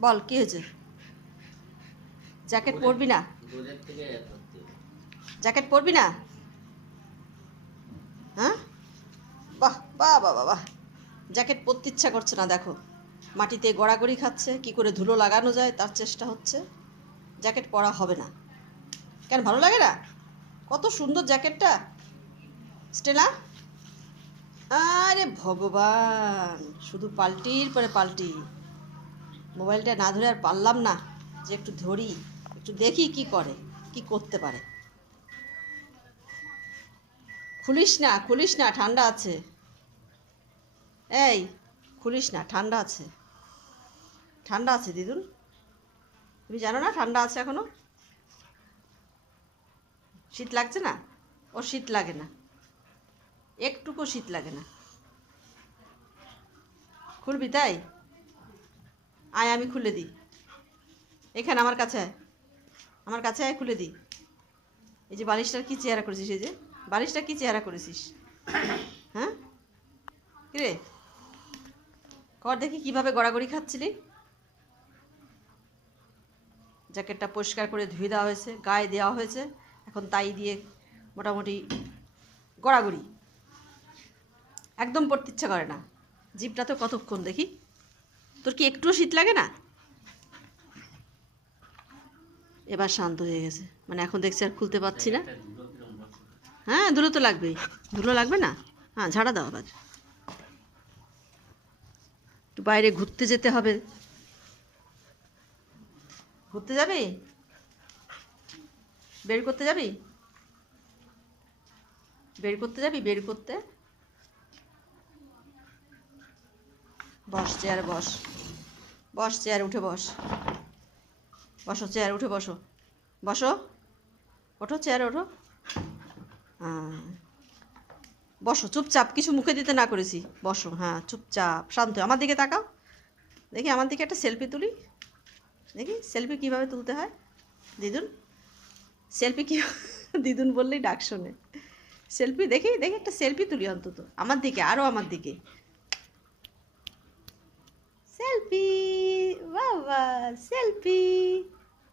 বল কি হয়েছে? জ্যাকেট পরবি না। জ্যাকেট পরবি না? হ্যাঁ? বাহ বাহ বাহ। জ্যাকেট পরতে ইচ্ছা করছে না দেখো। মাটিতে গড়াগড়ি খাচ্ছে কি করে ধুলো লাগানো যায় তার চেষ্টা হচ্ছে। জ্যাকেট পরা হবে না। কেন ভালো লাগে না? কত সুন্দর জ্যাকেটটা। স্টেলা? আরে ভগবান শুধু পাল্টির পরে পাল্টি। মোবাইলটা না ধরে আর পারলাম না যে একটু ধরি, একটু দেখি কি করে, কি করতে পারে। খুলিস না খুলিস না, ঠান্ডা আছে। এই, খুলিস না, ঠান্ডা আছে। ঠান্ডা আছে দিদুন। তুমি জানো না ঠান্ডা আছে এখনও? শীত লাগছে না? ও শীত লাগে না। একটুকু শীত লাগে না। খুলবি তাই? আয়, আমি খুলে দিই। এখানে আমার কাছে আমার কাছে আয়, খুলে দিই। এই যে বালিশটার কী চেহারা করেছিস এই যে? বালিশটা কী চেহারা করেছিস? হ্যাঁ? কিরে? কর দেখি কীভাবে গড়াগড়ি খাচ্ছিলি। জ্যাকেটটা পরিষ্কার করে ধুয়ে দেওয়া হয়েছে, গায়ে দেওয়া হয়েছে। এখন তাই দিয়ে মোটামুটি গড়াগড়ি। একদম পড়তে ইচ্ছা করে না। জিপটা তো কতক্ষণ দেখি? তোর কি একটুও শীত লাগে না? এবার শান্ত হয়ে গেছে। মানে এখন দেখছি আর খুলতে পারছি না। হ্যাঁ ধুলো তো লাগবেই। ধুলো লাগবে না? হ্যাঁ ঝাড়া দাও আবার। একটু বাইরে ঘুরতে যেতে হবে। ঘুরতে যাবি? বের করতে যাবি? বের করতে যাবি? বের করতে? বস, চেয়ারে বস। বস, চেয়ার উঠে বস। বসো, চেয়ার উঠে বসো। বসো। ওঠো, চেয়ারে ওঠো। হ্যাঁ বসো, চুপচাপ, কিছু মুখে দিতে না করেছি। বসো হ্যাঁ চুপচাপ, শান্ত। আমার দিকে তাকাও। দেখি, আমার দিকে একটা সেলফি তুলি। দেখি, সেলফি কীভাবে তুলতে হয়? দিদুন? সেলফি কি দিদুন বললেই ডাক শোনে। সেলফি, দেখি দেখি, একটা সেলফি তুলি অন্তত। আমার দিকে আরও আমার দিকে। সেলফি। সেলফি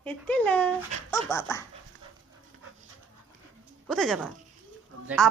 এতেলা। ও বাবা। কোথায় যাবা? দেখ-